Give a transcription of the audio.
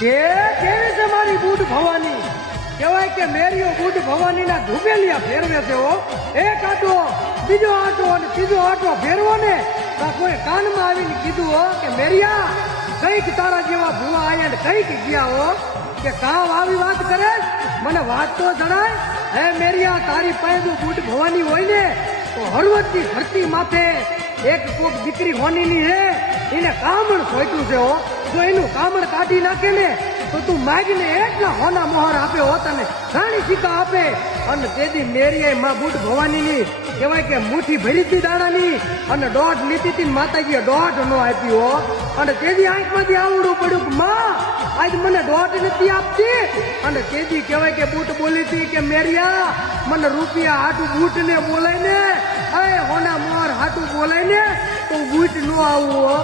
કે કેવી છે મારી બુટ ભવાની? કહેવાય કે મેરીઓ બુટ ભવાનીના ધુબેલિયા ફેરવે છે હો. એક આટો બીજો આટો અને ત્રીજો આટો ફેરવો ને તો કોઈ કાનમાં આવીને કીધું હો કે મેરિયા કઈક તારા જેવા ભૂવા આયા ને કઈક ગયા હો કે કામ આવી વાત કરે મને વાત તો જણાય. હે મેરિયા તારી પાસે બુટ ભવાની હોય ને તો હળવદની ધરતી માથે એક કોક દીકરી હોનીની હે એને કામણ ખોટ્યું છે હો. જો એનું કામણ કાઢી નાખે ને તો તું માગીને એટલા હોના મોહર આપે હો તને ઘણી સિક્કા આપે. અને તેદી મેરીએ માં બુટ ભવાનીની કહેવાય કે મુઠ્ઠી ભરી હતી દાણાની અને દોઢ લીધી હતી માતાજીએ દોઢ નો આપી હો. અને તેદી આંખમાંથી આવડું પડ્યું કે માં આજ મને દોઢ નથી આપતી. અને તેદી કહેવાય કે બુટ બોલી હતી કે મેરિયા મને રૂપિયા હાટું બુટ ને બોલાય ને હોના મોહર હાટું બોલાય ને તો બુટ નો આવું હો.